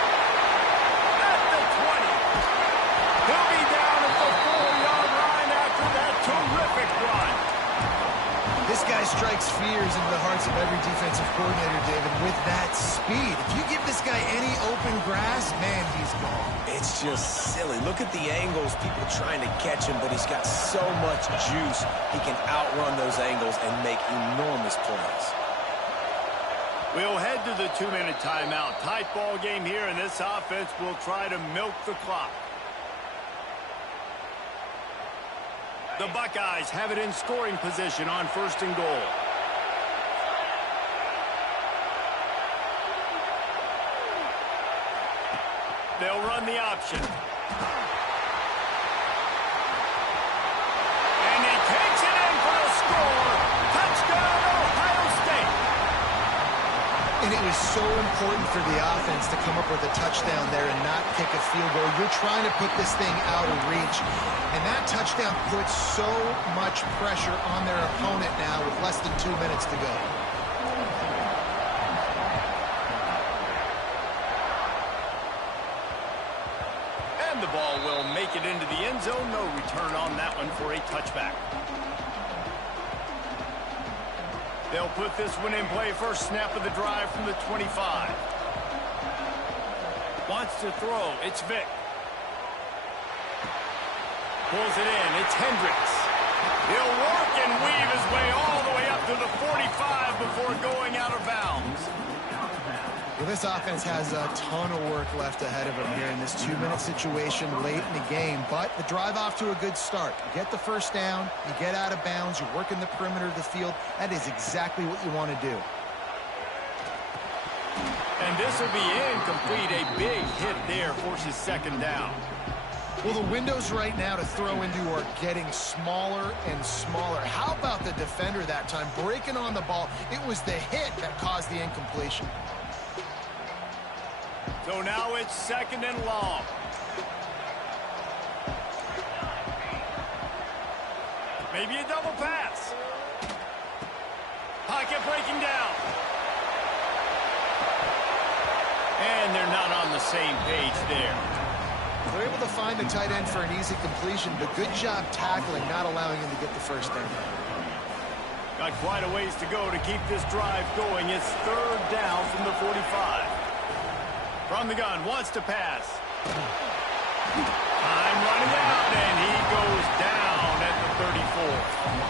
He'll be down at the 4-yard line after that terrific run. This guy strikes fears into the hearts of every defensive coordinator, David, with that speed. If you give this guy any open grass, man, he's gone. It's just silly. Look at the angles, people trying to catch him, but he's got so much juice. He can outrun those angles and make enormous plays. We'll head to the 2-minute timeout. Tight ball game here, and this offense will try to milk the clock. The Buckeyes have it in scoring position on 1st and goal. They'll run the option. And he takes it in for a score. Touchdown, Ohio State. And it was so important for the offense to come up with a touchdown there and not kick a field goal. You're trying to put this thing out of reach. And that touchdown puts so much pressure on their opponent now with less than 2 minutes to go. And the ball will make it into the end zone. No return on that one for a touchback. They'll put this one in play. First snap of the drive from the 25. Wants to throw. It's Vick. Pulls it in. It's Hendricks. He'll work and weave his way all the way up to the 45 before going out of bounds. Well, this offense has a ton of work left ahead of them here in this 2-minute situation late in the game, but the drive off to a good start. You get the first down, you get out of bounds, you work in the perimeter of the field. That is exactly what you want to do. And this will be incomplete. A big hit there forces 2nd down. Well, the windows right now to throw into are getting smaller and smaller. How about the defender that time breaking on the ball? It was the hit that caused the incompletion. So now it's 2nd and long. Maybe a double pass. Pocket breaking down. And they're not on the same page there. They're able to find the tight end for an easy completion, but good job tackling, not allowing him to get the first down. Got quite a ways to go to keep this drive going. It's 3rd down from the 45. From the gun, wants to pass. Time running out, and he goes down at the 34.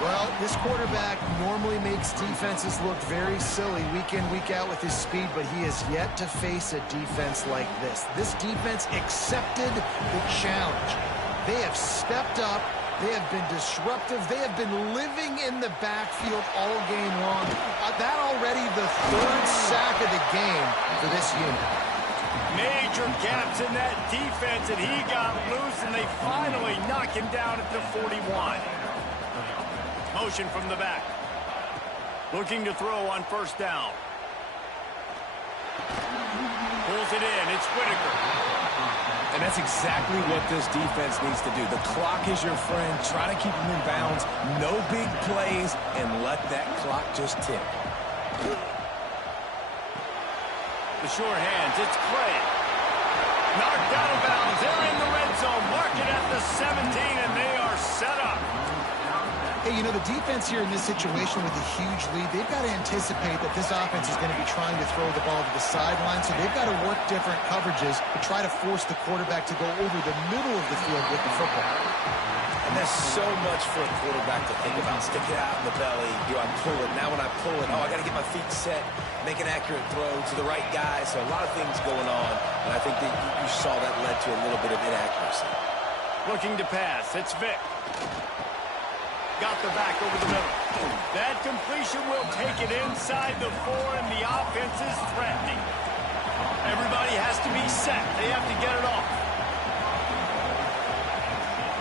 Well, this quarterback normally makes defenses look very silly week in, week out with his speed, but he has yet to face a defense like this. This defense accepted the challenge. They have stepped up. They have been disruptive. They have been living in the backfield all game long. That already the 3rd sack of the game for this unit. Major gaps in that defense, and he got loose, and they finally knock him down at the 41. Motion from the back. Looking to throw on 1st down. Pulls it in. It's Whitaker. And that's exactly what this defense needs to do. The clock is your friend. Try to keep them in bounds. No big plays, and let that clock just tick. The short hands. It's Clay. Knocked out of bounds. They're in the red zone. Mark it at the 17, and they are set up. Hey, you know, the defense here in this situation with a huge lead, they've got to anticipate that this offense is going to be trying to throw the ball to the sideline, so they've got to work different coverages to try to force the quarterback to go over the middle of the field with the football. And there's so much for a quarterback to think about. Stick it out in the belly. Do I pull it? Now when I pull it, I got to get my feet set, make an accurate throw to the right guy. So a lot of things going on, and I think that you saw that led to a little bit of inaccuracy. Looking to pass. It's Vick. Got the back over the middle. That completion will take it inside the 4, and the offense is threatening. Everybody has to be set. They have to get it off.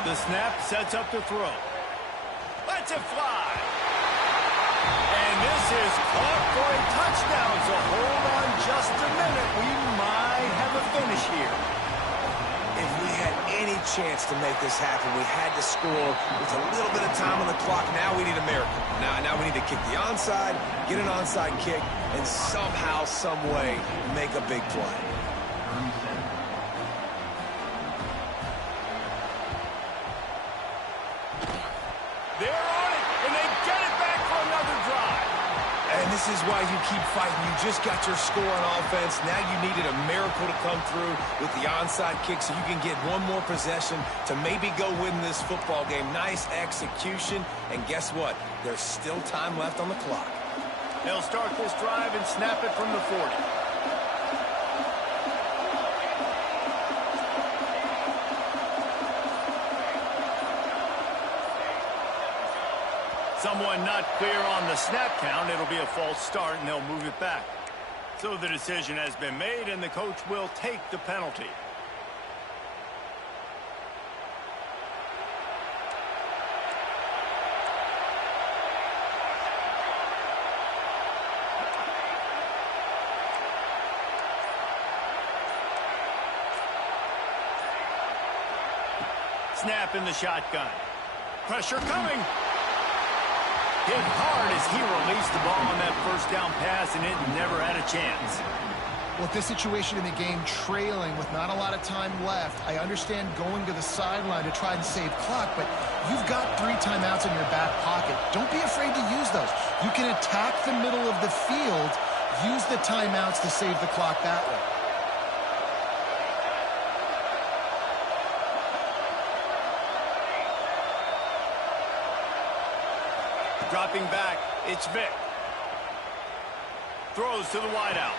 The snap sets up the throw. Lets it fly. And this is caught for a touchdown. So hold on just a minute. We might have a finish here. If we had any chance to make this happen, we had to score with a little bit of time on the clock. Now we need a miracle. Now we need to kick the onside, get an onside kick, and somehow, some way, make a big play. They're on it, and they get it back for another drive. And this is why you keep fighting. You just got your score on offense. Now you needed a miracle to come through with the onside kick so you can get one more possession to maybe go win this football game. Nice execution. And guess what? There's still time left on the clock. They'll start this drive and snap it from the 40. Someone not clear on the snap count. It'll be a false start, and they'll move it back. So the decision has been made, and the coach will take the penalty. Snap in the shotgun. Pressure coming. Hit hard as he released the ball on that first down pass, and it never had a chance. With this situation in the game, trailing with not a lot of time left, I understand going to the sideline to try and save clock, but you've got 3 timeouts in your back pocket. Don't be afraid to use those. You can attack the middle of the field, use the timeouts to save the clock that way. Dropping back, it's Vic. Throws to the wideout.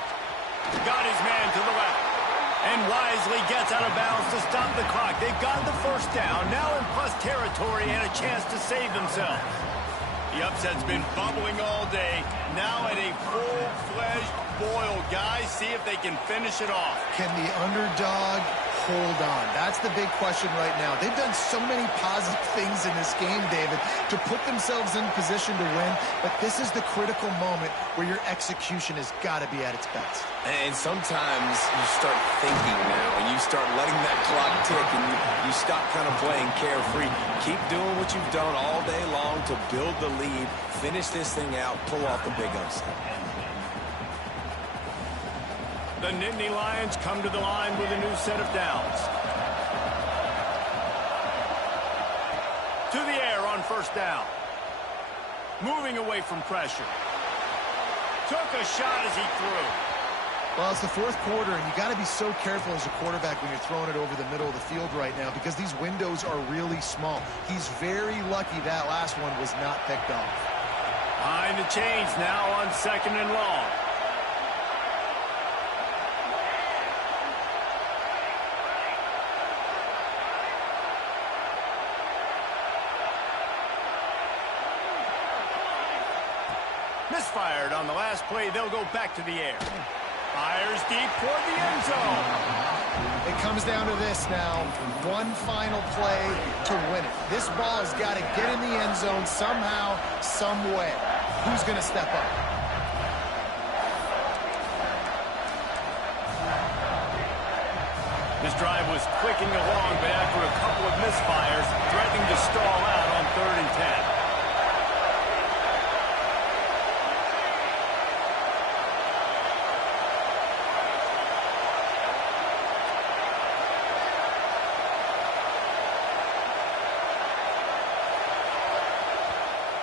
Got his man to the left. And wisely gets out of bounds to stop the clock. They've got the first down, now in plus territory and a chance to save themselves. The upset's been bubbling all day. Now at a full-fledged boil. Guys, see if they can finish it off. Can the underdog hold on? That's the big question right now. They've done so many positive things in this game, David, to put themselves in position to win, but this is the critical moment where your execution has got to be at its best. And sometimes you start thinking now, and you start letting that clock tick, and you stop kind of playing carefree. Keep doing what you've done all day long to build the lead, finish this thing out, pull off the big upset. The Nittany Lions come to the line with a new set of downs. To the air on first down. Moving away from pressure. Took a shot as he threw. Well, it's the fourth quarter, and you got to be so careful as a quarterback when you're throwing it over the middle of the field right now because these windows are really small. He's very lucky that last one was not picked off. Behind the chains now on 2nd and long. Misfired on the last play. They'll go back to the air. Fires deep toward the end zone. It comes down to this now. One final play to win it. This ball has got to get in the end zone somehow, some way. Who's going to step up? This drive was clicking along, but after a couple of misfires, threatening to stall out on 3rd and 10.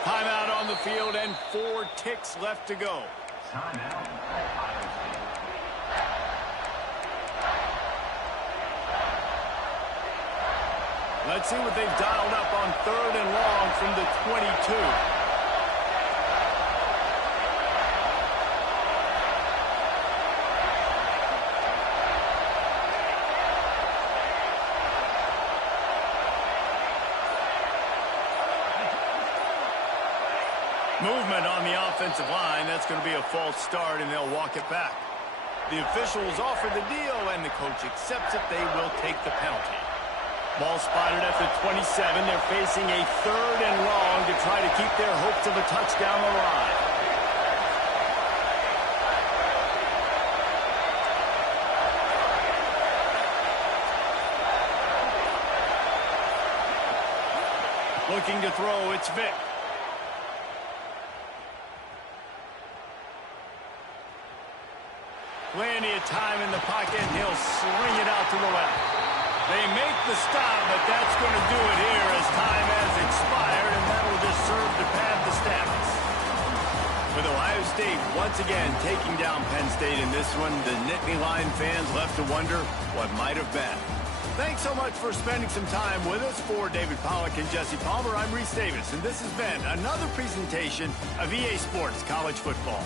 Timeout on the field and 4 ticks left to go. Timeout. Let's see what they've dialed up on 3rd and long from the 22. Movement on the offensive line. That's going to be a false start, and they'll walk it back. The officials offer the deal, and the coach accepts it. They will take the penalty. Ball spotted at the 27. They're facing a 3rd and long to try to keep their hopes of a touchdown alive. Looking to throw, it's Vic. Plenty of time in the pocket, and he'll swing it out to the left. They make the stop, but that's going to do it here as time has expired, and that will just serve to pad the stats. With Ohio State once again taking down Penn State in this one, the Nittany Lion fans left to wonder what might have been. Thanks so much for spending some time with us. For David Pollack and Jesse Palmer, I'm Reese Davis, and this has been another presentation of EA Sports College Football.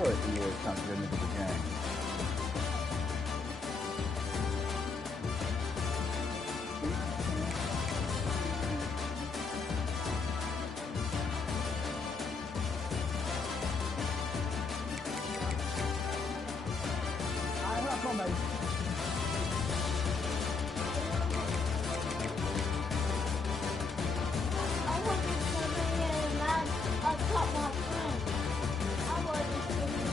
Boy, he is comes into the game. I have somebody. I wasn't coming in and I caught my friend. I wasn't coming in.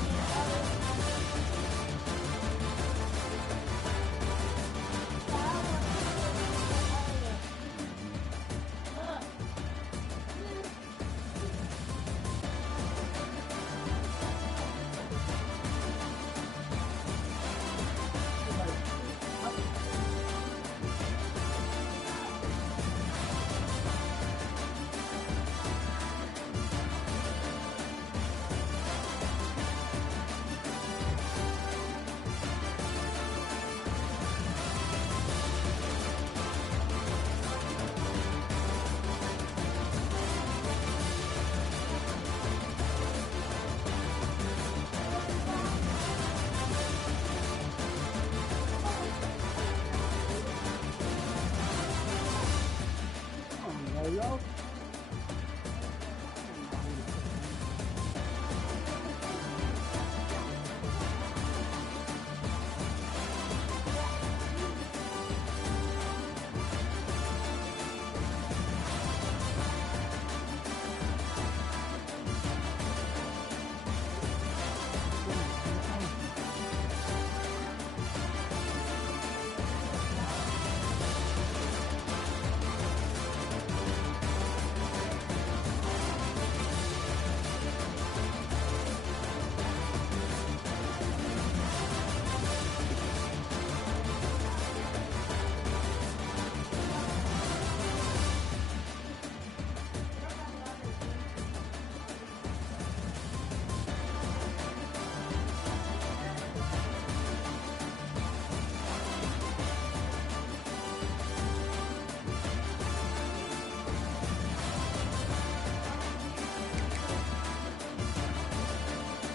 Yo, yo.